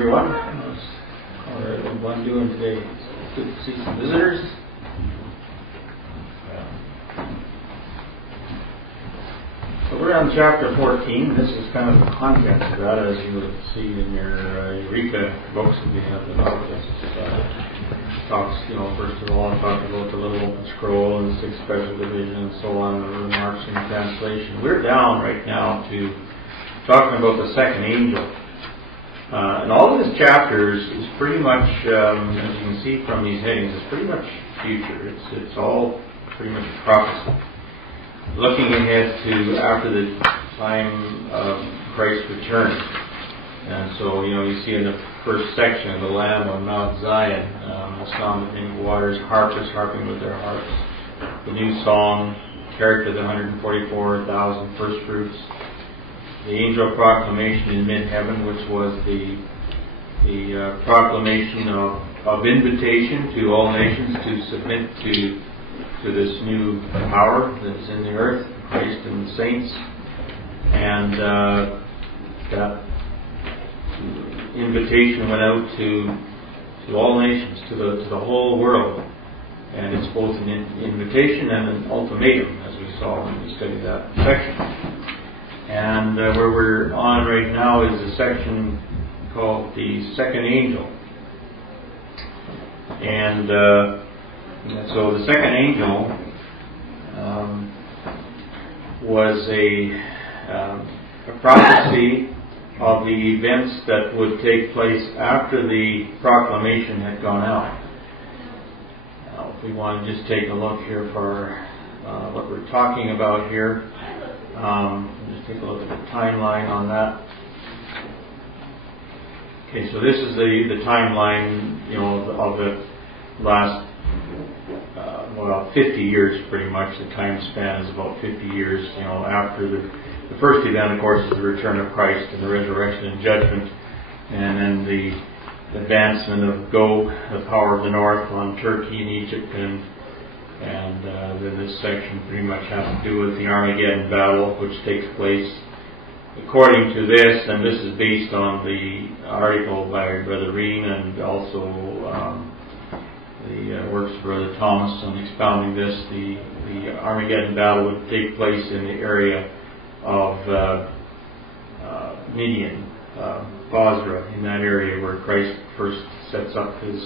everyone. How are everyone doing today? It's good to see some visitors. So we're on chapter 14. This is kind of the contents of that, as you would see in your Eureka books that we have about this. Talks, first of all, talking about the little open scroll and the sixth special division and so on, the remarks and translation. We're down right now to talking about the second angel. And all of this chapter is pretty much, as you can see from these headings, it's pretty much future. It's all pretty much prophecy. Looking ahead to after the time of Christ's return. And so, you see in the first section, the Lamb on Mount Zion, the sound of many waters, harpists harping with their harps. The new song, character of the 144,000 first fruits. The angel proclamation in mid-heaven, which was the proclamation of invitation to all nations to submit to this new power that is in the earth, Christ and the saints. And that invitation went out to all nations, to the whole world. And it's both an invitation and an ultimatum, as we saw when we studied that section. And where we're on right now is a section called the second angel. And so the second angel was a prophecy of the events that would take place after the proclamation had gone out. Now, if we want to just take a look here for what we're talking about here. Just take a look at the timeline on that. Okay, so this is the timeline, of the last 50 years, pretty much. The time span is about 50 years. After the first event, of course, is the return of Christ and the resurrection and judgment, and then the advancement of Gog, the power of the north, on Turkey and Egypt, and then this section pretty much has to do with the Armageddon battle, which takes place according to this, and this is based on the article by Brother Reen and also the works of Brother Thomas on expounding this. The Armageddon battle would take place in the area of Midian, Basra, in that area where Christ first sets up his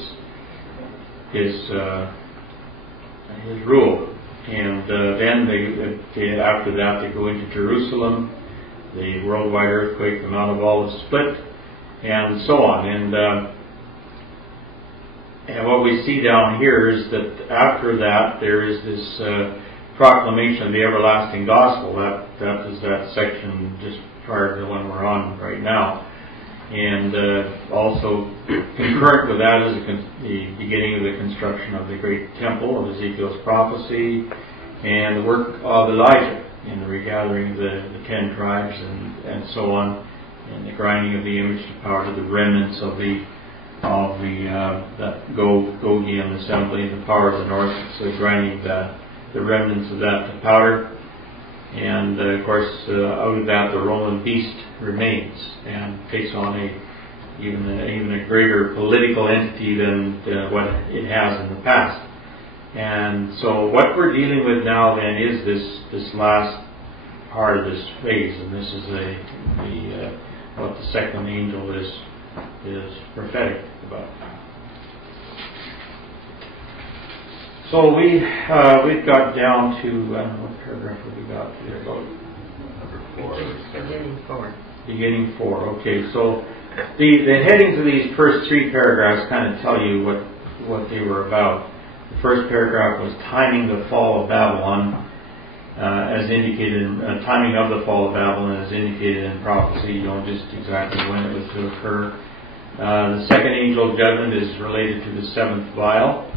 rule. And then after that they go into Jerusalem, the worldwide earthquake, the Mount of Olives split, and so on. And what we see down here is that after that there is this proclamation of the everlasting gospel. That is that section just prior to the one we're on right now. And also concurrent with that is the beginning of the construction of the great temple of Ezekiel's prophecy, and the work of Elijah in the regathering of the 10 tribes and so on, and the grinding of the image to power to the remnants of that Gogian assembly, the power of the north. So grinding the remnants of that to powder. And of course, out of that, the Roman beast remains and takes on even a greater political entity than what it has in the past. And so, what we're dealing with now then is this last part of this phase, and this is what the second angel is prophetic about. So we've got down to what paragraph have we got there? About Beginning 4. Beginning 4. Okay, so the headings of these first 3 paragraphs kind of tell you what they were about. The first paragraph was timing the fall of Babylon, as indicated in timing of the fall of Babylon as indicated in prophecy. Just exactly when it was to occur. The second angel judgment is related to the 7th vial.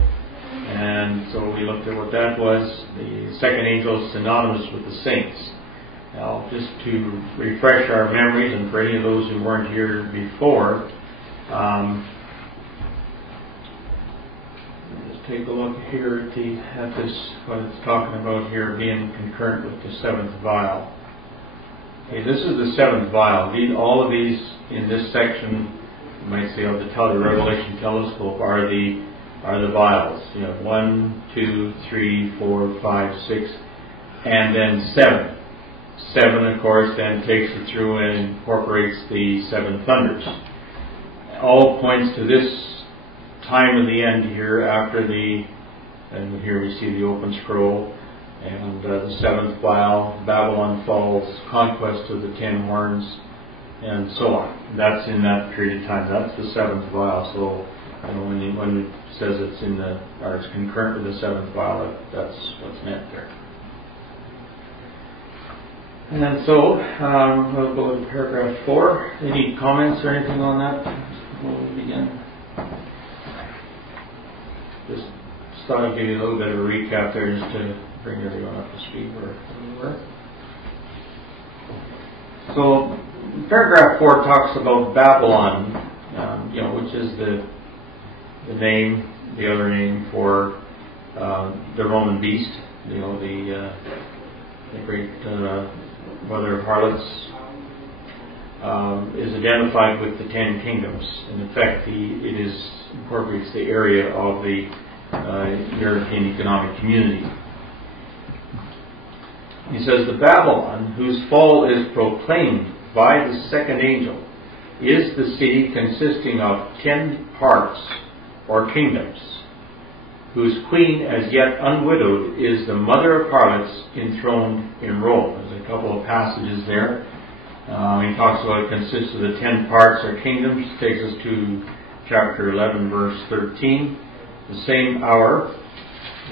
And so we looked at what that was. The second angel is synonymous with the saints. Now, just to refresh our memories, and for any of those who weren't here before, just take a look here at this, what it's talking about here, being concurrent with the 7th vial. Okay, this is the 7th vial. All of these in this section you might say, of the Revelation telescope are the vials. You have 1, 2, 3, 4, 5, 6, and then 7. 7, of course, then takes it through and incorporates the 7 thunders. All points to this time of the end here after and here we see the open scroll, and the 7th vial, Babylon falls, conquest of the 10 horns, and so on. That's in that period of time. That's the 7th vial. So when it says it's it's concurrent with the 7th vial, that's what's meant there. And then we'll go to paragraph 4. Any comments or anything on that before we begin? Just thought I'd give you a little bit of a recap there just to bring everyone up to speed where we were. So paragraph 4 talks about Babylon, which is the name, the other name for the Roman beast, the great mother of harlots, is identified with the 10 kingdoms. In effect, it incorporates the area of the European Economic Community. He says, the Babylon, whose fall is proclaimed by the second angel, is the city consisting of 10 parts or kingdoms, whose queen, as yet unwidowed, is the mother of harlots enthroned in Rome. There's a couple of passages there. He talks about it consists of the 10 parts or kingdoms. Takes us to chapter 11, verse 13. The same hour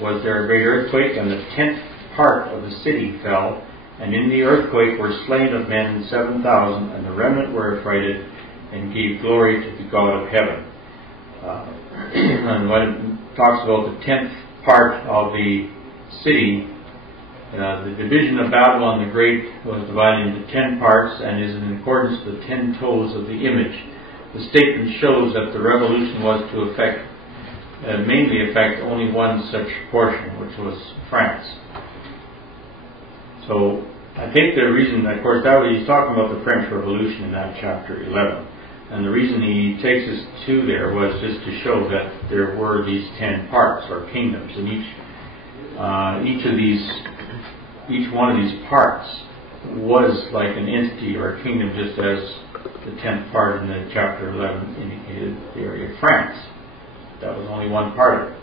was there a great earthquake, and the 10th part of the city fell, and in the earthquake were slain of men 7,000, and the remnant were affrighted, and gave glory to the God of heaven. And when it talks about the 10th part of the city, the division of Babylon the Great was divided into 10 parts and is in accordance with the 10 toes of the image. The statement shows that the revolution was to mainly affect only one such portion, which was France. So I think the reason, of course, he's talking about the French Revolution in that chapter 11. And the reason he takes us to there was just to show that there were these 10 parts or kingdoms, and each one of these parts was like an entity or a kingdom, just as the 10th part in the chapter 11 indicated the area of France. That was only one part of it.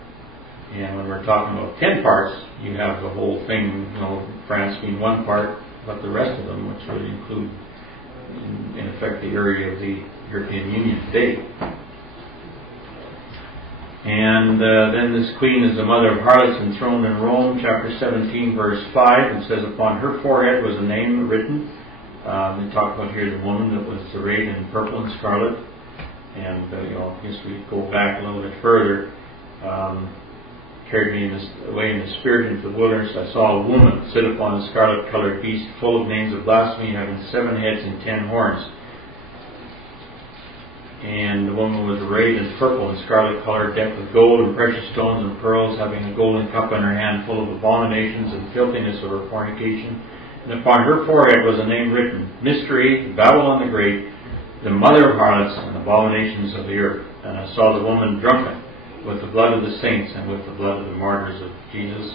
And when we're talking about 10 parts, you have the whole thing, France being one part, but the rest of them, which would include, in effect, the area of the European Union today. And then this queen is the mother of harlots enthroned in Rome, chapter 17, verse 5. It says, upon her forehead was a name written. They talk about here the woman that was arrayed in purple and scarlet. And, I guess we go back a little bit further. Carried me away in the spirit into the wilderness. I saw a woman sit upon a scarlet-colored beast, full of names of blasphemy, having 7 heads and 10 horns. And the woman was arrayed in purple and scarlet color, decked with gold and precious stones and pearls, having a golden cup in her hand, full of abominations and filthiness of her fornication. And upon her forehead was a name written, Mystery, Babylon the Great, the mother of harlots and abominations of the earth. And I saw the woman drunken with the blood of the saints and with the blood of the martyrs of Jesus.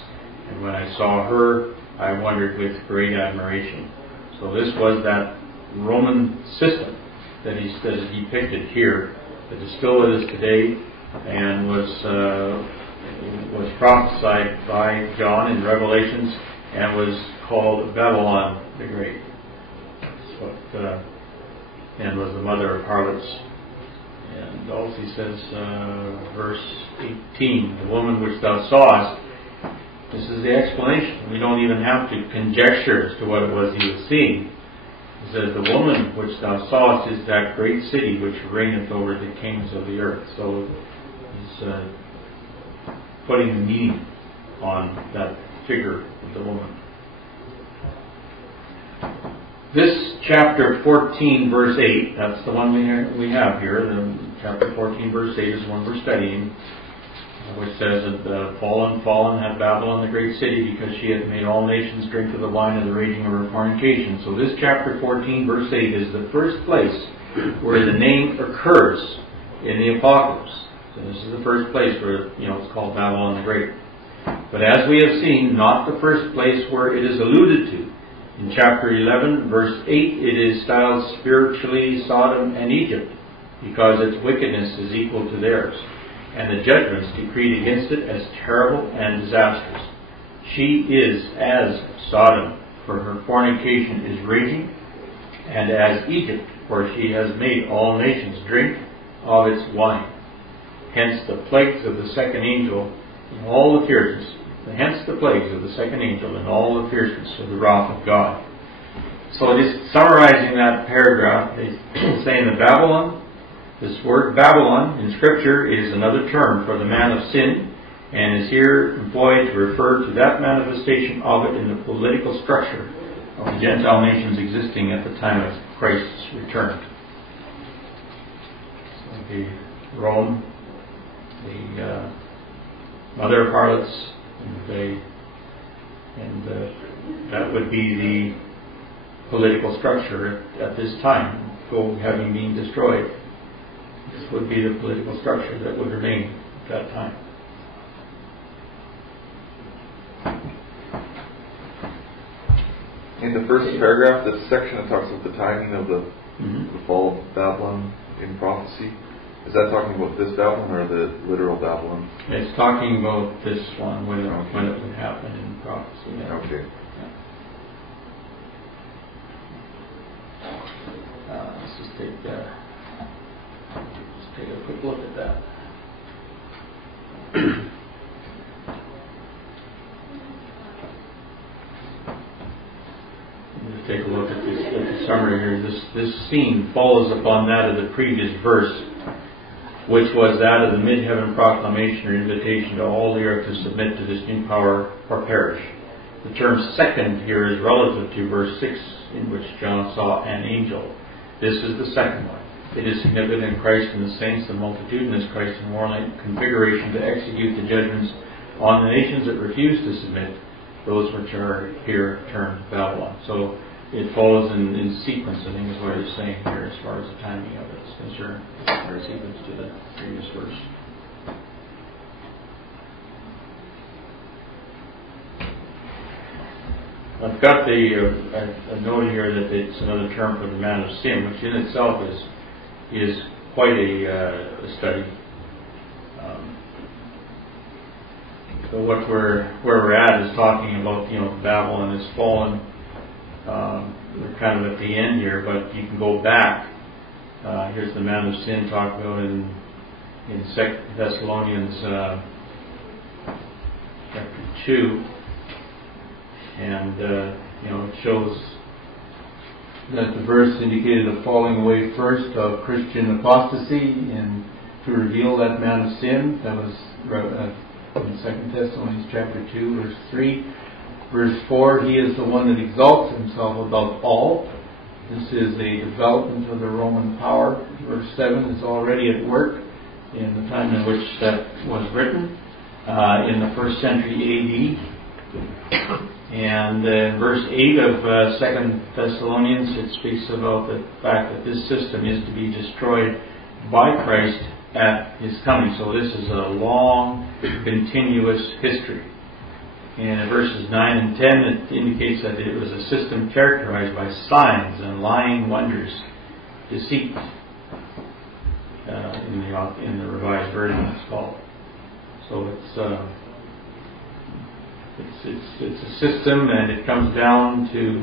And when I saw her, I wondered with great admiration. So this was that Roman system that is depicted here, that is still with us today, and was prophesied by John in Revelations, and was called Babylon the Great. That's what, and was the mother of harlots. And also he says, verse 18, the woman which thou sawest. This is the explanation. We don't even have to conjecture as to what it was he was seeing. He says, the woman which thou sawest is that great city which reigneth over the kings of the earth. So he's putting the meaning on that figure of the woman. This chapter 14 verse 8, that's the one we have here. The chapter 14 verse 8 is the one we're studying, which says that fallen hath Babylon the great city, because she hath made all nations drink of the wine of the raging of her fornication. So this chapter 14 verse 8 is the first place where the name occurs in the Apocalypse. So this is the first place where it's called Babylon the Great. But as we have seen, not the first place where it is alluded to. In chapter 11, verse 8, it is styled spiritually Sodom and Egypt, because its wickedness is equal to theirs, and the judgments decreed against it as terrible and disastrous. She is as Sodom, for her fornication is raging, and as Egypt, for she has made all nations drink of its wine. Hence the plagues of the second angel in all the fierceness. Hence the plagues of the second angel in all the fierceness of the wrath of God. So just summarizing that paragraph, it's saying that Babylon, this word Babylon in Scripture is another term for the man of sin, and is here employed to refer to that manifestation of it in the political structure of the Gentile nations existing at the time of Christ's return. So the Rome, the mother of harlots, and that would be the political structure at this time, gold having been destroyed. This would be the political structure that would remain at that time. In the first paragraph, this section that talks about the timing of the fall of Babylon in prophecy, is that talking about this Babylon or the literal Babylon? It's talking about this one, when it would happen in prophecy. Yeah. Okay. Yeah. Let's just take a quick look at that. Let's take a look at the summary here. This scene follows upon that of the previous verse, which was that of the mid-heaven proclamation or invitation to all the earth to submit to this new power or perish. The term second here is relative to verse 6, in which John saw an angel. This is the second one. It is significant in Christ and the saints, the multitudinous Christ and warlike configuration to execute the judgments on the nations that refuse to submit, those which are here termed Babylon. So it follows in sequence, I think is what it's saying here as far as the timing of it is concerned, or sequence to the previous verse. I've got a note here that it's another term for the man of sin, which in itself is quite a study. So where we're at is talking about Babylon has fallen. We're kind of at the end here, but you can go back. Here's the man of sin talked about in 2 Thessalonians chapter 2. And it shows that the verse indicated a falling away first of Christian apostasy, and to reveal that man of sin. That was in 2 Thessalonians chapter 2, verse 3. Verse 4, he is the one that exalts himself above all. This is a development of the Roman power. Verse 7 is already at work in the time in which that was written, in the 1st century A.D. And verse 8 of 2 Thessalonians, it speaks about the fact that this system is to be destroyed by Christ at His coming. So this is a long, continuous history. And in verses 9 and 10, it indicates that it was a system characterized by signs and lying wonders, deceit. In the Revised Version, it's called. So it's a system, and it comes down to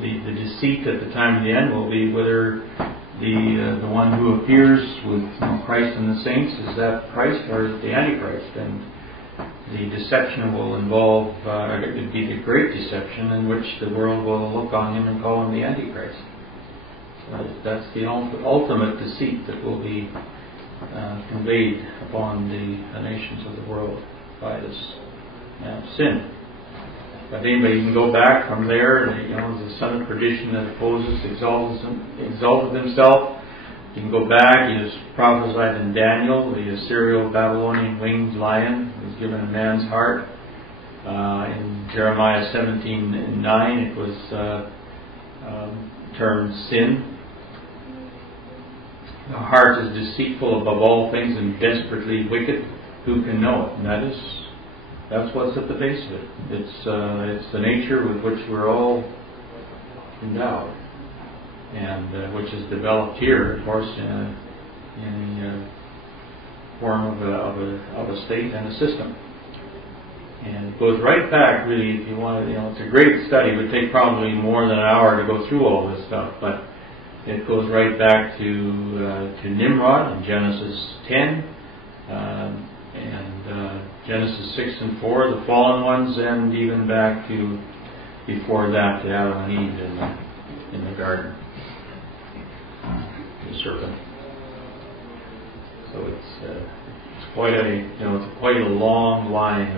the deceit at the time of the end will be whether the one who appears with Christ and the saints, is that Christ or is it the Antichrist? And the deception will involve it would be the great deception in which the world will look on him and call him the Antichrist. So that's the ultimate deceit that will be conveyed upon the nations of the world by this sin. But anyway, you can go back from there, the son of perdition that opposes, exalted himself. You can go back. He was prophesied in Daniel, the Assyrio-Babylonian winged lion who was given a man's heart. In Jeremiah 17:9, it was termed sin. the heart is deceitful above all things and desperately wicked. Who can know it? And that's what's at the base of it. It's the nature with which we're all endowed, and which is developed here, of course, in a form of a state and a system. And it goes right back, really, if you want to, it's a great study. It would take probably more than an hour to go through all this stuff, but it goes right back to Nimrod in Genesis 10, and Genesis 6 and 4, the fallen ones, and even back to before that to Adam and Eve in the garden, the serpent. So it's quite a long line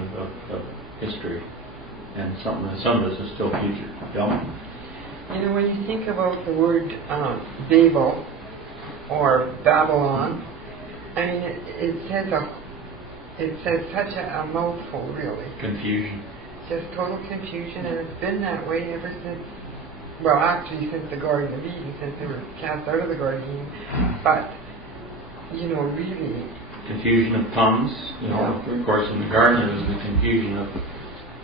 of history, and some of this is still future. Yeah? When you think about the word Babel or Babylon, I mean, it says such a mouthful, really. Confusion. Just total confusion, and it's been that way ever since. Well, actually, since the Garden of Eden, since they were cast out of the Garden of Eden. But really. Confusion of tongues. Of course, in the garden it was the confusion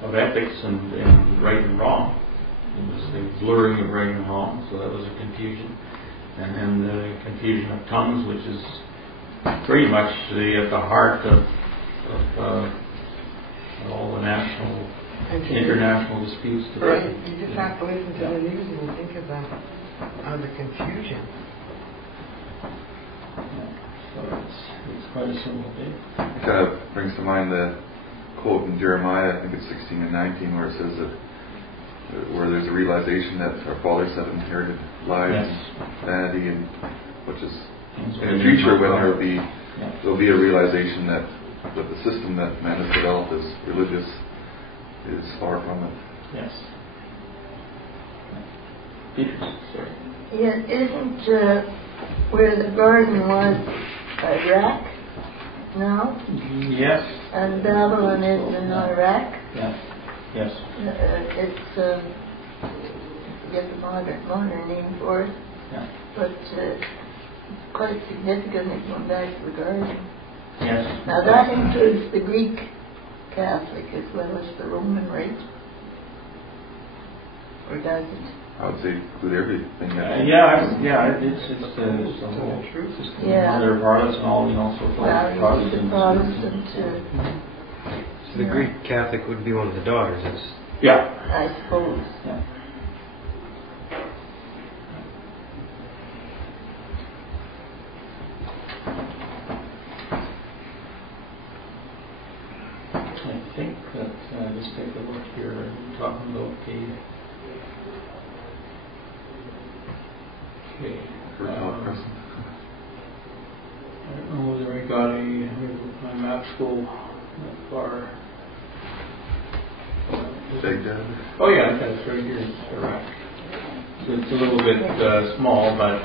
of ethics and right and wrong. It was the blurring of right and wrong, so that was a confusion. And then the confusion of tongues, which is pretty much at the heart of all the national, international disputes today. Right. You just have to listen to the news and think of the confusion. So it's quite a simple thing. It kind of brings to mind the quote in Jeremiah, I think it's 16 and 19, where it says that where there's a realization that our fathers have inherited lies, vanity, and which is in the future when there'll be a realization that the system that man has developed as religious is far from it. Yes. Sorry. Yeah, isn't where the garden was Iraq now? Yes. And Babylon is in Iraq? Yes. Yes. It's, I forget the modern name for it, but quite significant if you went back to the garden. Yes. Now that includes the Greek Catholic as well as the Roman rite, or does it? I would say include everything. It's the whole truth system. Yeah. There are Protestants and all, so forth. Well, the Protestant. So the Greek Catholic would be one of the daughters. Yeah. I suppose. Yeah. I think that just take a look here. We're talking about I don't know whether I got my map school that far. Oh yeah, that's right here. It's Iraq. So it's a little bit small, but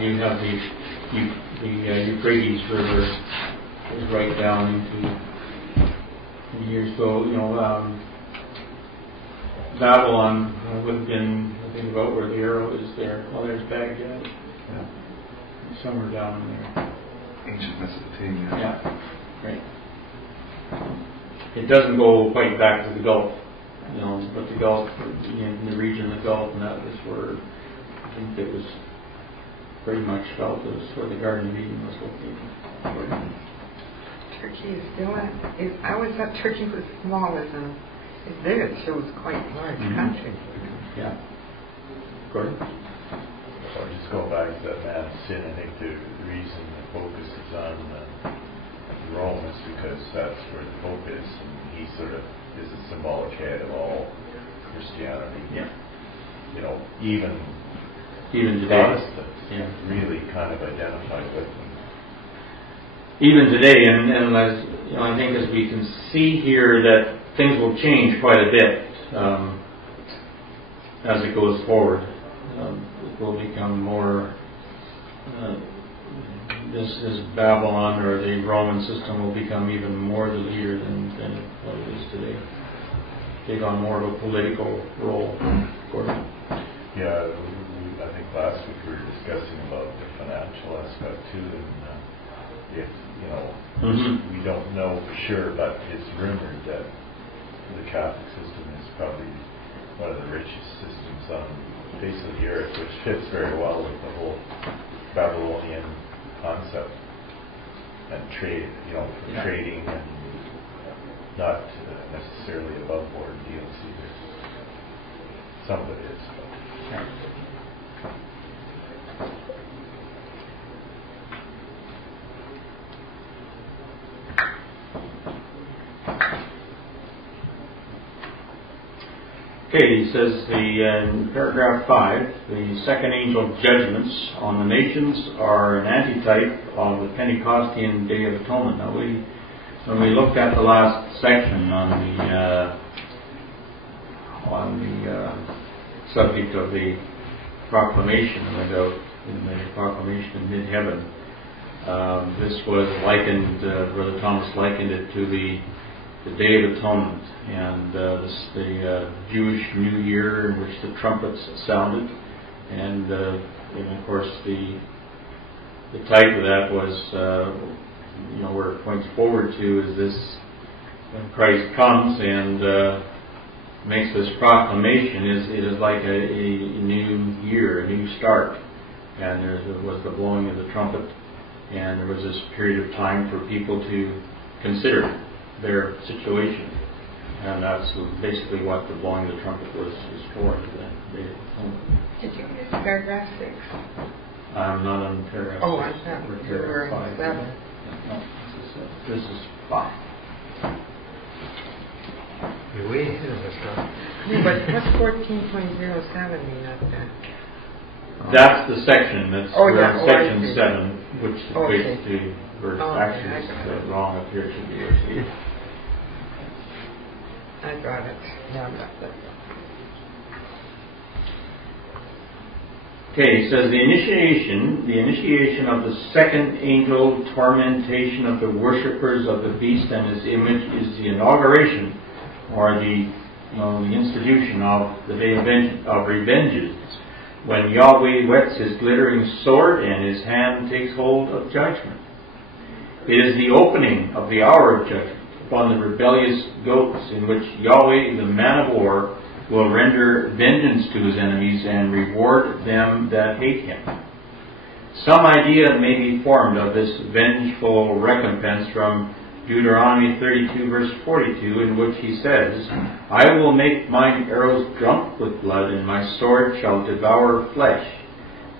you have the Euphrates River is right down into here. So Babylon would have been, I think, about where the arrow is there. Oh, there's Baghdad. Yeah. Somewhere down there. Ancient Mesopotamia. Yeah, right. It doesn't go quite back to the Gulf, but the Gulf, in the region of the Gulf, and that was where I think it was pretty much felt as where the Garden of Eden was located. Turkey is still I always thought Turkey was small as there it shows quite a large country. Yeah. Gordon? Well, just going back to that man's sin, I think the reason the focus is on Rome is because that's where the Pope is, and he sort of is a symbolic head of all Christianity. Yeah. Even today. Protestants really kind of identify with them. Even today, and as I think as we can see here that things will change quite a bit as it goes forward. It will become more. This Babylon or the Roman system will become even more the leader than what it is today. Take on more of a political role. Gordon. Yeah, I think last week we were discussing about the financial aspect too, and if, you know, we don't know for sure, but it's rumored that the Catholic system is probably one of the richest systems on the face of the earth, which fits very well with the whole Babylonian concept and trade, you know, for trading and not necessarily above board deals either. Some of it is. But. Okay, he says in paragraph 5, the second angel judgments on the nations are an antitype of the Pentecostian Day of Atonement. Now, when we looked at the last section on the subject of the proclamation, went out in the proclamation in mid-heaven, this was likened, Brother Thomas likened it to the Day of Atonement, and the Jewish New Year in which the trumpets sounded, and of course the type of that was, where it points forward to is this: when Christ comes and makes this proclamation, it is like a new year, a new start, and there was the blowing of the trumpet, and there was this period of time for people to consider their situation, and that's basically what the blowing of the trumpet was for. Did you miss paragraph 6? I'm not on paragraph 6. Oh, I thought you were on 7. No, this is 5. You're way ahead of us, Tom. Yeah, but what's 14.07 mean up there? That's the section. That's section 7, which equates Okay. to verse. Okay, Actually, I it's got it. wrong up here. It should be verse 8. I got it. Yeah, I got that. Okay, he says the initiation of the second angel tormentation of the worshippers of the beast and his image is the inauguration, or the institution of the day of revenges, when Yahweh whets his glittering sword and his hand takes hold of judgment. It is the opening of the hour of judgment upon the rebellious goats, in which Yahweh, the man of war, will render vengeance to his enemies and reward them that hate him. Some idea may be formed of this vengeful recompense from Deuteronomy 32 verse 42, in which he says, I will make mine arrows drunk with blood, and my sword shall devour flesh,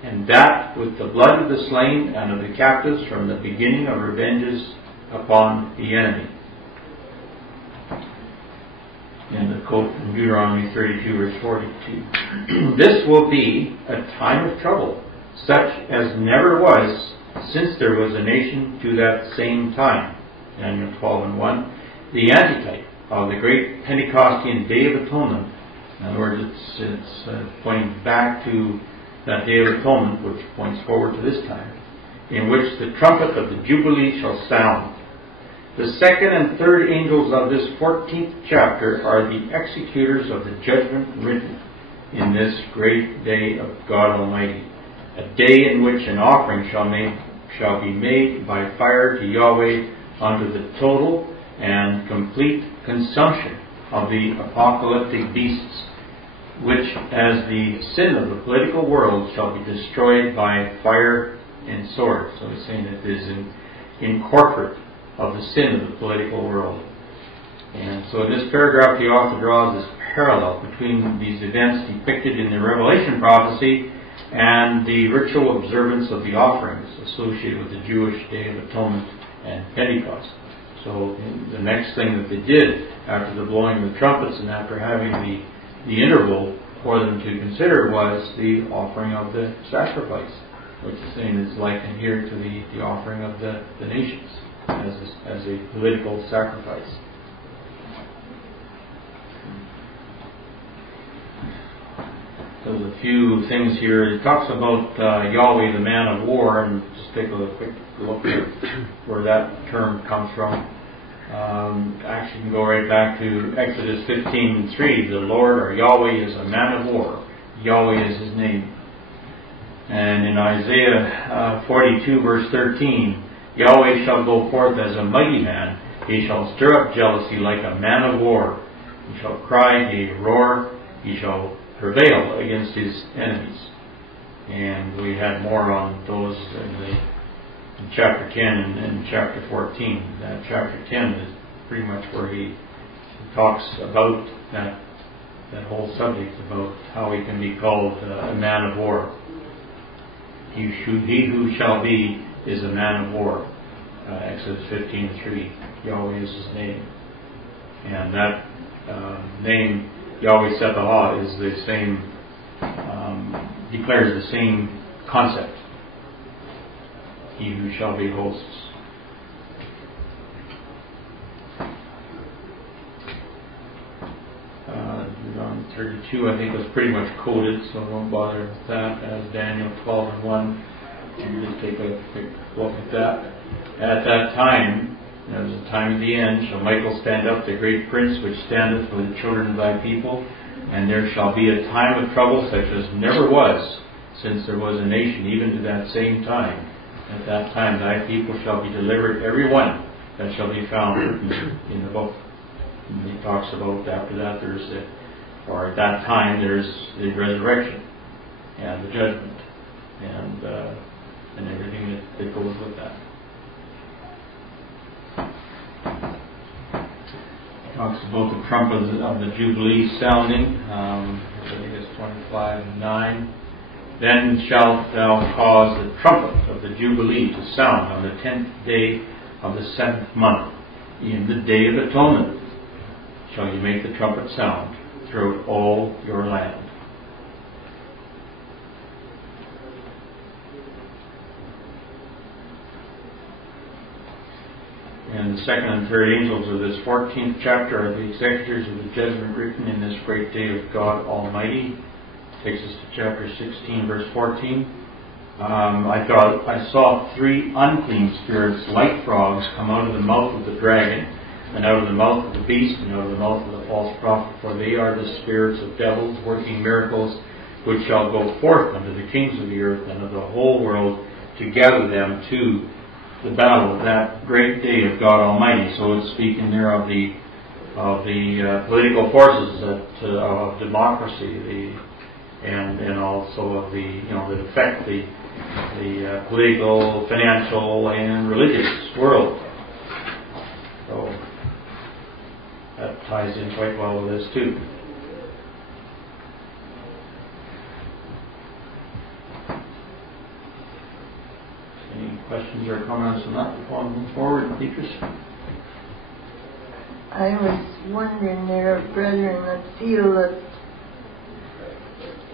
and that with the blood of the slain and of the captives from the beginning of revenges upon the enemy. In the quote from Deuteronomy 32 verse 42. This will be a time of trouble, such as never was since there was a nation to that same time. Daniel 12 and 1. The antitype of the great Pentecostian Day of Atonement. In other words, it's pointing back to that Day of Atonement, which points forward to this time, in which the trumpet of the Jubilee shall sound. The second and third angels of this 14th chapter are the executors of the judgment written in this great day of God Almighty, a day in which an offering shall be made by fire to Yahweh unto the total and complete consumption of the apocalyptic beasts, which, as the sin of the political world, shall be destroyed by fire and sword. So he's saying it is in corporate of the sin of the political world. And so in this paragraph the author draws this parallel between these events depicted in the Revelation prophecy and the ritual observance of the offerings associated with the Jewish Day of Atonement and Pentecost. So the next thing that they did after the blowing of the trumpets and after having the interval for them to consider was the offering of the sacrifice, which is saying is likened here to the offering of the nations as a political sacrifice. So there's a few things here. It talks about Yahweh, the man of war, and just take a quick look at where that term comes from. Actually, you can go right back to Exodus 15:3. The Lord, or Yahweh, is a man of war. Yahweh is his name. And in Isaiah 42 verse 13, Yahweh shall go forth as a mighty man. He shall stir up jealousy like a man of war. He shall cry, he roar, he shall prevail against his enemies. And we had more on those in chapter 10 and chapter 14. Chapter 10 is pretty much where he talks about that whole subject, about how he can be called a man of war. He who shall be is a man of war. Exodus 15:3. Yahweh is his name. And that name, Yahweh Sabaoth, is the same, declares the same concept. He who shall be hosts. On 32, I think, was pretty much quoted, so I won't bother with that. As Daniel 12:1, you just take a quick look at that. At that time, there was a time of the end, shall Michael stand up, the great prince which standeth for the children of thy people, and there shall be a time of trouble such as never was, since there was a nation, even to that same time. At that time thy people shall be delivered, every one that shall be found in the book. And he talks about after that at that time there's the resurrection and the judgment and everything that goes with that. Talks about the trumpet of the Jubilee sounding. I think it's 25:9. Then shalt thou cause the trumpet of the Jubilee to sound on the 10th day of the 7th month, in the day of atonement. Shall you make the trumpet sound throughout all your land. And the second and third angels of this 14th chapter are the executors of the judgment written in this great day of God Almighty. Takes us to chapter 16, verse 14. I saw 3 unclean spirits like frogs come out of the mouth of the dragon, and out of the mouth of the beast, and out of the mouth of the false prophet, for they are the spirits of devils working miracles, which shall go forth unto the kings of the earth and of the whole world, to gather them to the battle of that great day of God Almighty. So it's speaking there of the political forces of democracy, and also of that affect the political, financial, and religious world. So that ties in quite well with this too. Any questions or comments on that before I move forward, Beatrice? I was wondering there, brethren, that feel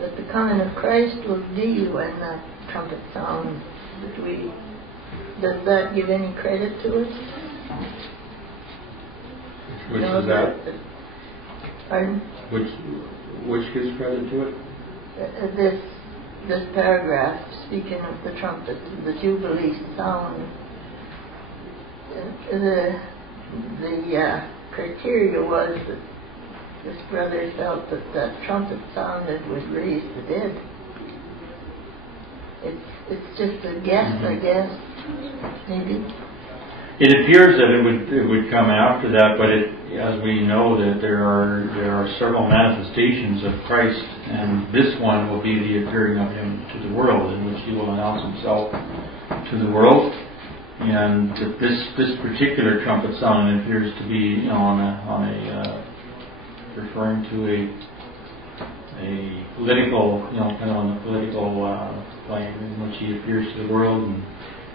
that the coming of Christ will be when that trumpet sounds. Does that give any credit to it? Which is that? Pardon? Which gives credit to it? This paragraph, speaking of the trumpet, the Jubilee sound, the criteria was that this brother felt that trumpet sounded would raise the dead. It's just a guess, I guess, maybe. It appears that it would come after that, but as we know that there are several manifestations of Christ, and this one will be the appearing of him to the world, in which he will announce himself to the world. And this particular trumpet sound appears to be referring to a political, kind of on the political plane, in which he appears to the world, and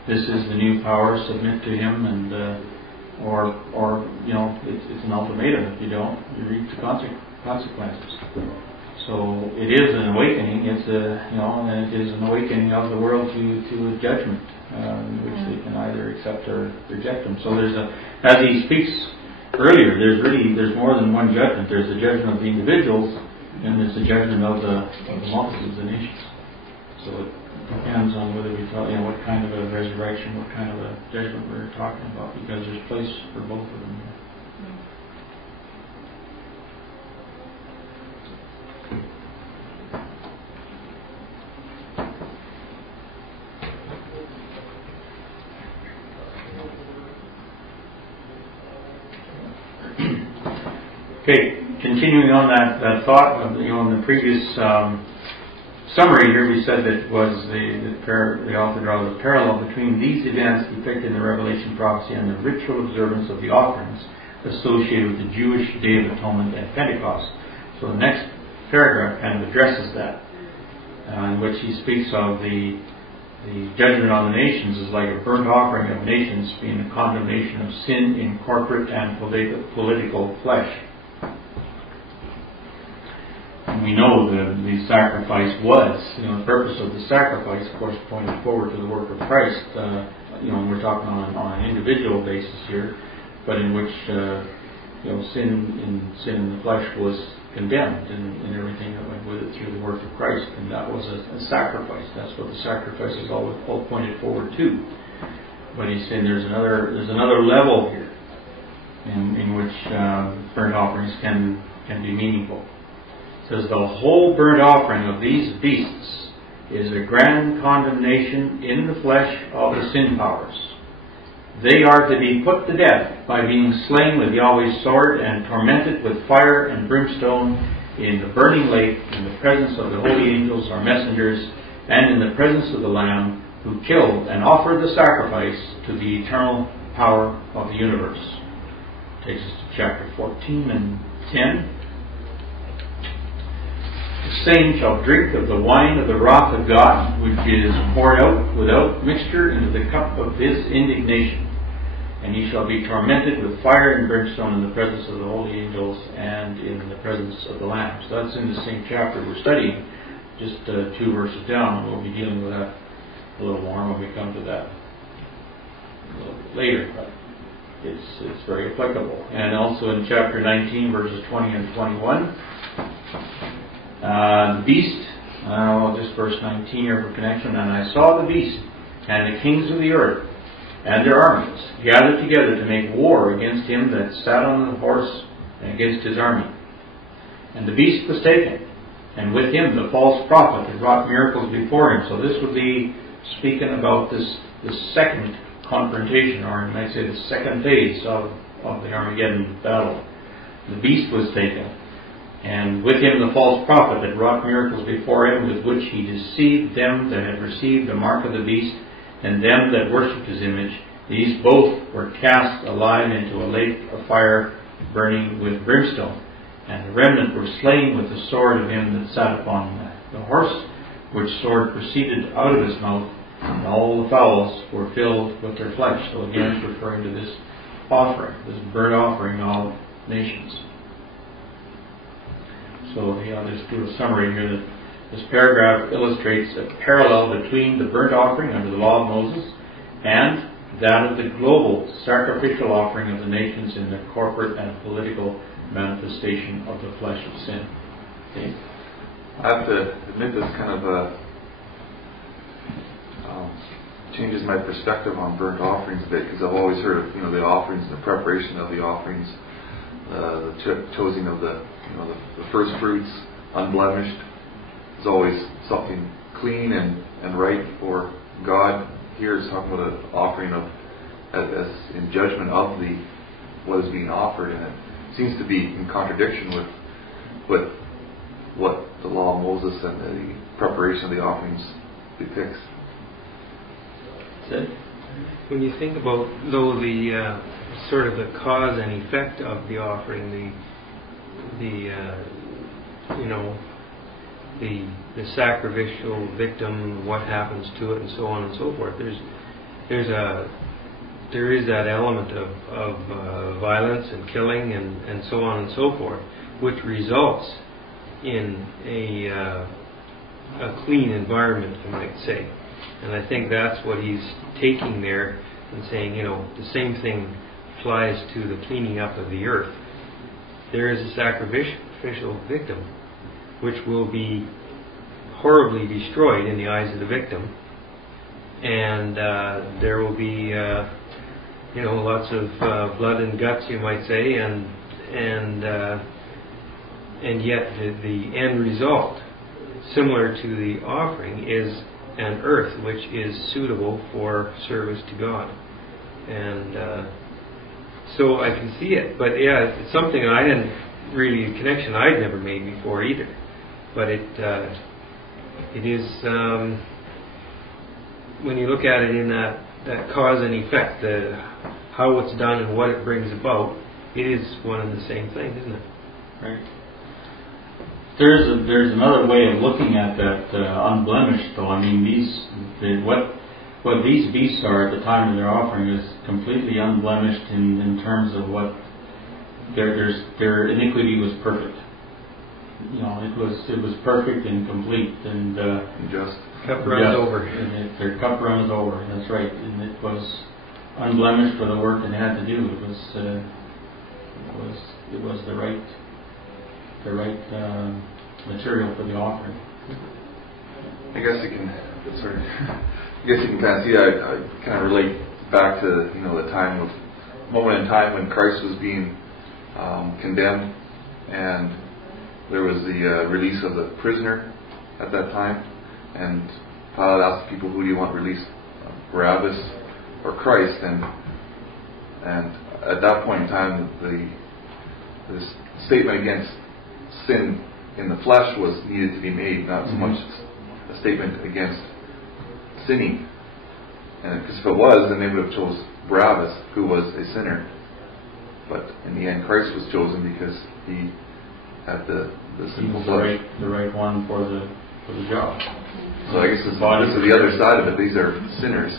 this is the new power. Submit to him, and or it's an ultimatum. If you don't, you reap the consequences. So it is an awakening. It's and it is an awakening of the world to a judgment, which they can either accept or reject him. So as he speaks earlier, there's more than one judgment. There's the judgment of the individuals, and there's the judgment of the multitudes, the nations. So it depends on whether we talk, what kind of a resurrection, what kind of a judgment we're talking about, because there's place for both of them. Okay, continuing on that thought, in the previous summary here, we said that was the author draws a parallel between these events depicted in the Revelation prophecy and the ritual observance of the offerings associated with the Jewish Day of Atonement and Pentecost. So the next paragraph kind of addresses that, in which he speaks of the judgment on the nations is like a burnt offering of nations, being the condemnation of sin in corporate and political flesh. And we know the sacrifice was, the purpose of the sacrifice, of course, pointed forward to the work of Christ. We're talking on an individual basis here, but in which sin in the flesh was condemned and everything that went with it through the work of Christ, and that was a sacrifice. That's what the sacrifice is all pointed forward to. But he's saying there's another level here in which burnt offerings can be meaningful. It says the whole burnt offering of these beasts is a grand condemnation in the flesh of the sin powers. They are to be put to death by being slain with Yahweh's sword and tormented with fire and brimstone in the burning lake in the presence of the holy angels or messengers and in the presence of the Lamb who killed and offered the sacrifice to the eternal power of the universe. Takes us to chapter 14 and 10. The same shall drink of the wine of the wrath of God, which is poured out without mixture into the cup of his indignation. And he shall be tormented with fire and brimstone in the presence of the holy angels and in the presence of the Lamb. So that's in the same chapter we're studying, just 2 verses down. We'll be dealing with that a little more when we come to that a little bit later, but it's very applicable. And also in chapter 19, verses 20 and 21, the beast, just verse 19 here for connection. And I saw the beast and the kings of the earth and their armies gathered together to make war against him that sat on the horse and against his army. And the beast was taken, and with him the false prophet that wrought miracles before him. So this would be speaking about the second confrontation, or you might say the second phase of the Armageddon battle. The beast was taken, and with him the false prophet that wrought miracles before him, with which he deceived them that had received the mark of the beast, and them that worshipped his image. These both were cast alive into a lake of fire burning with brimstone. And the remnant were slain with the sword of him that sat upon the horse, which sword proceeded out of his mouth, and all the fowls were filled with their flesh. So again, it's referring to this offering, this burnt offering of nations. So just do a summary here that this paragraph illustrates a parallel between the burnt offering under the law of Moses and that of the global sacrificial offering of the nations in the corporate and political manifestation of the flesh of sin. Okay. I have to admit this kind of changes my perspective on burnt offerings a bit, because I've always heard of the offerings and the preparation of the offerings, the choosing of the first fruits unblemished is always something clean and right for God. Here it's talking about an offering of as in judgment of what is being offered, and it seems to be in contradiction with what the law of Moses and the preparation of the offerings depicts. When you think about, though, the sort of the cause and effect of the offering, the sacrificial victim, what happens to it, and so on and so forth. There is that element of violence and killing and so on and so forth, which results in a clean environment, you might say. And I think that's what he's taking there and saying, the same thing applies to the cleaning up of the earth. There is a sacrificial victim which will be horribly destroyed in the eyes of the victim, and there will be lots of blood and guts, you might say, and yet the end result, similar to the offering, is an earth which is suitable for service to God. And so I can see it, but yeah, it's something I really a connection I'd never made before either. But it is, when you look at it in that cause and effect, how it's done and what it brings about, it is one and the same thing, isn't it? Right. There's another way of looking at that unblemished, though. I mean, what these beasts are at the time of their offering is completely unblemished in terms of what their iniquity was perfect. You know, it was perfect and complete and just cup runs over. And their cup runs over. That's right, and it was unblemished for the work it had to do. It was the right material for the offering. I guess you can kind of see. I kind of relate back to the moment in time when Christ was being condemned, and there was the release of the prisoner at that time, and Pilate asked the people, "Who do you want released, Barabbas or Christ?" And at that point in time, the statement against sin in the flesh was needed to be made, not so much a statement against sinning. And because if it was, then they would have chose Barabbas, who was a sinner. But in the end, Christ was chosen because he had the sinful flesh. The right one for the job. So I guess this is the other side of it. These are sinners.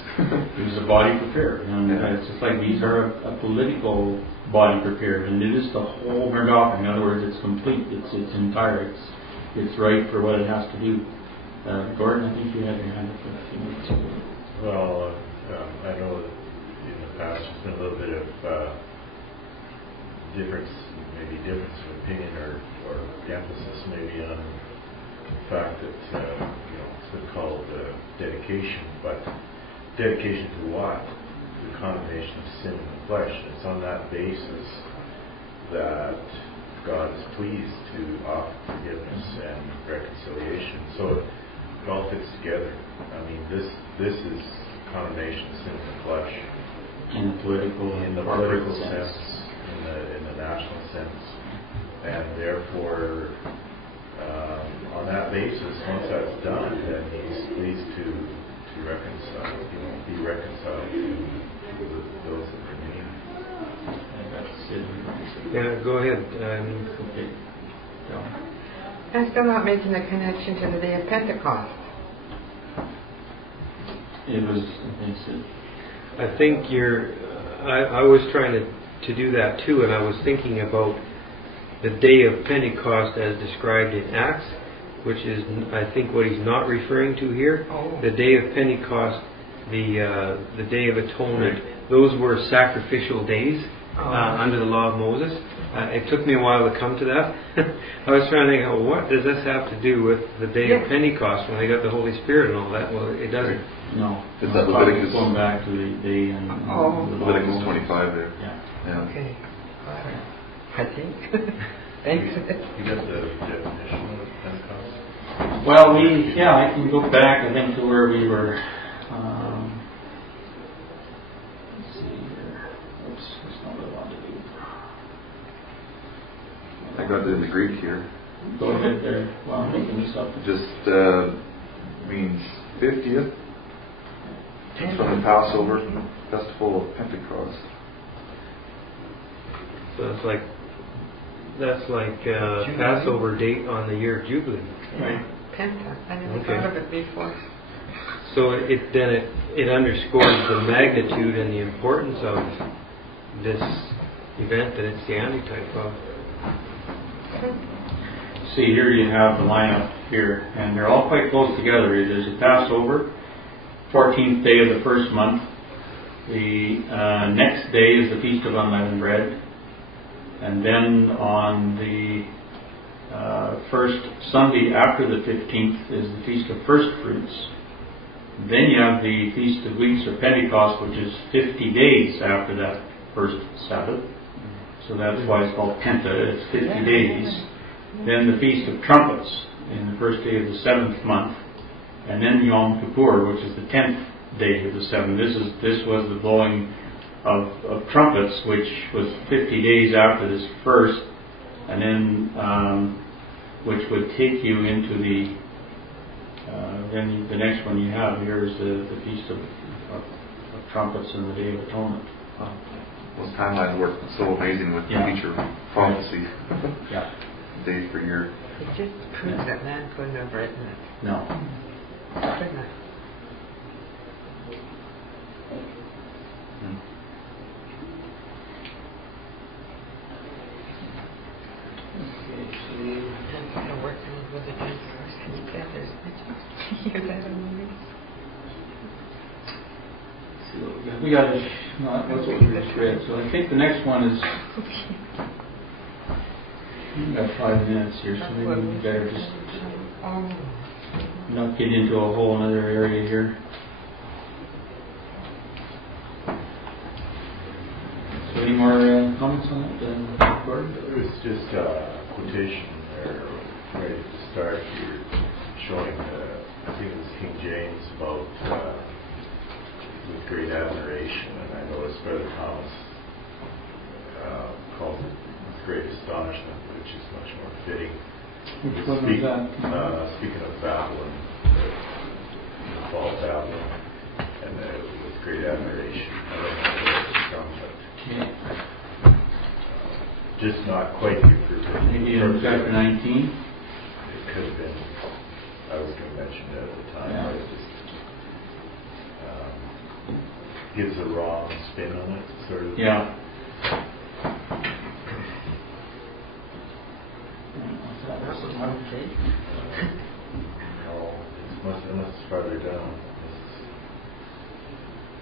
He was a body prepared. And it's just like these are a political body prepared. And it is the whole offering. In other words, it's complete. It's entire. It's right for what it has to do. Gordon, I think you had your hand up a few minutes ago. Well, I know that in the past there's been a little bit of difference of opinion or emphasis maybe on the fact that it's been called dedication, but dedication to what? The condemnation of sin in the flesh. It's on that basis that God is pleased to offer forgiveness and reconciliation. So it all fits together. I mean, this is condemnation of sin in the flesh. In the political sense, in the national sense, and therefore, on that basis, once that's done, then He's pleased to reconcile, be reconciled to those that remain. And that's it. Yeah, go ahead. Okay. I'm still not making the connection to the day of Pentecost. I think I was trying to do that too, and I was thinking about the day of Pentecost as described in Acts, which is, I think, what he's not referring to here. Oh. The day of Pentecost, the Day of Atonement, those were sacrificial days under the law of Moses. It took me a while to come to that. I was trying to think, what does this have to do with the day of Pentecost when they got the Holy Spirit and all that? Well, it doesn't. No. Is that Leviticus? Going back to the day and Leviticus 25 there. Yeah. Okay. I think. Thanks. You got the definition of Pentecost? Well, I can go back, I think, to where we were. Let's see here. Oops, that's not what I wanted to do. I got it in the Greek here. Go ahead there. Well, I'm making this up. Just means 50th. It's from the Passover Festival of Pentecost. So that's like Passover date on the year of Jubilee. Right. Penta. I never thought of it before. So it underscores the magnitude and the importance of this event that it's the antitype of. See, here you have the lineup here, and they're all quite close together. There's a Passover, 14th day of the first month. The next day is the Feast of Unleavened Bread. And then on the first Sunday after the 15th is the Feast of First Fruits. Then you have the Feast of Weeks or Pentecost, which is 50 days after that first Sabbath. So that's why it's called Penta. It's 50 days. Then the Feast of Trumpets in the first day of the 7th month. And then Yom Kippur, which is the 10th day of the 7th. This was the blowing of trumpets, which was 50 days after this first. and then which would take you into then the next one you have here is the Feast of Trumpets and the Day of Atonement. Those timelines work so amazing with future prophecy. Yeah. Day for year. It just proves that man couldn't have written it. No. Couldn't it? I'm working with the dinosaurs. Can you get there's pictures? You got a movie? See what we got. We got that's what we just read. So I think the next one is. We've got 5 minutes here, so maybe we better just not get into a whole other area here. So any more comments on that, Gordon? There was just a quotation there right at the start here showing, I think it was King James, about with great admiration, and I noticed Brother Thomas called it with great astonishment, which is much more fitting. Which one was that? Speaking of Babylon, the fall of Babylon, and with great admiration. I don't know where it's from, but just not quite the perfect. Maybe in chapter 19? It could have been. I was going to mention it at the time. Yeah. But it just gives a wrong spin on it, sort of. Yeah. Unless it's farther down.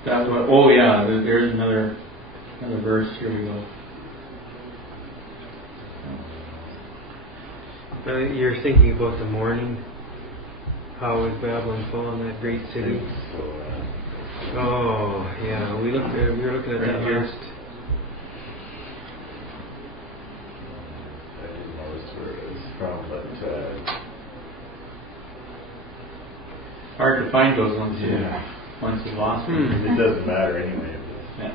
That's what. Oh yeah, there's another verse. Here we go. You're thinking about the morning. How is Babylon fallen, that great city? Oh yeah, we were looking at that last. I didn't notice where it was from, but Hard to find those ones. Once you lost them. it doesn't matter anyway. Yeah.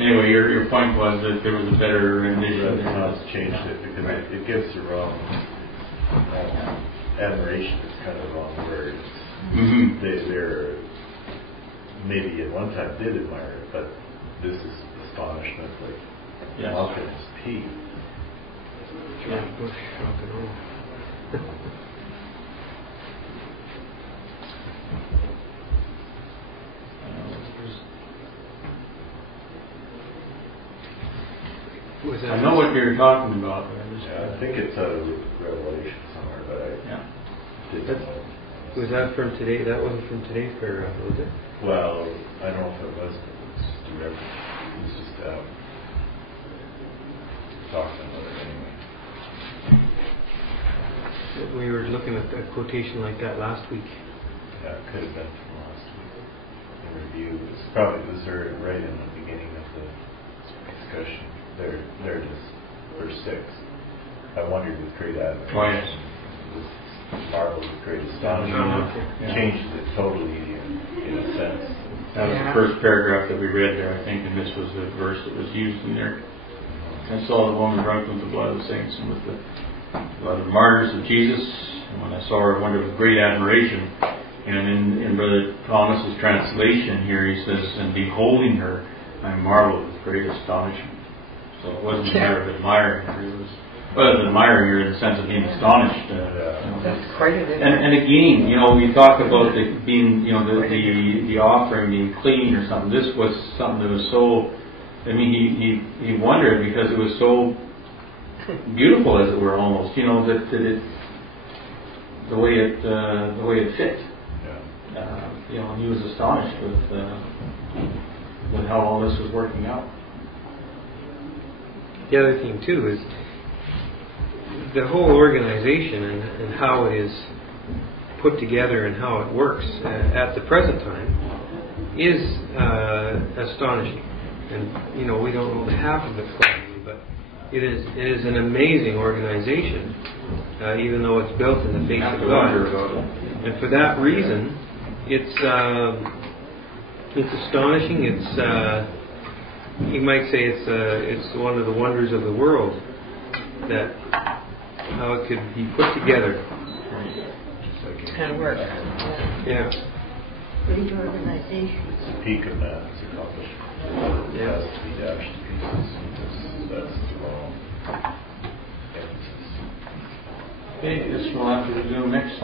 Anyway, your point was that there was a better rendition. Thomas changed it because it gives the wrong admiration. Is kind of the wrong word. Mm-hmm. They're maybe at one time did admire it, but this is astonishment, like Malcolm's P. George Bush, rock and roll. I know what you're talking about. I think it's out of Revelation somewhere, but I didn't know. Was that from today? That wasn't from today's paragraph, was it? Well, I don't know if it was, but it was just direct. It was just talking about it anyway. We were looking at a quotation like that last week. Yeah, it could have been from last week. The review it was right in the beginning of the discussion. There it is, verse 6. I wondered with great admiration. Oh, yes. Marveled with great astonishment. Changes it totally in a sense. That was the first paragraph that we read there, I think, and this was the verse that was used in there. I saw the woman drunk with the blood of the saints and with the blood of the martyrs of Jesus. And when I saw her, I wondered with great admiration. And in Brother Thomas's translation here, he says, "And beholding her, I marveled with great astonishment." So it wasn't a matter of admiring her. It was admiring her in the sense of being astonished. That's quite a difference. And again, we talk about the offering being clean or something. This was something that was so. I mean, he wondered because it was so beautiful, as it were, almost. That it the way it fit. Yeah. He was astonished with how all this was working out. The other thing too is the whole organization and how it is put together and how it works at the present time is astonishing. And we don't know the half of it probably, but it is an amazing organization, even though it's built in the face of God. And for that reason, it's astonishing. It's you might say it's one of the wonders of the world. that how it could be put together. And work. Yeah. Great organization. It's the peak of man's accomplishment. It has to be dashed to pieces because that's the wrong emphasis. Okay, this we'll have to resume next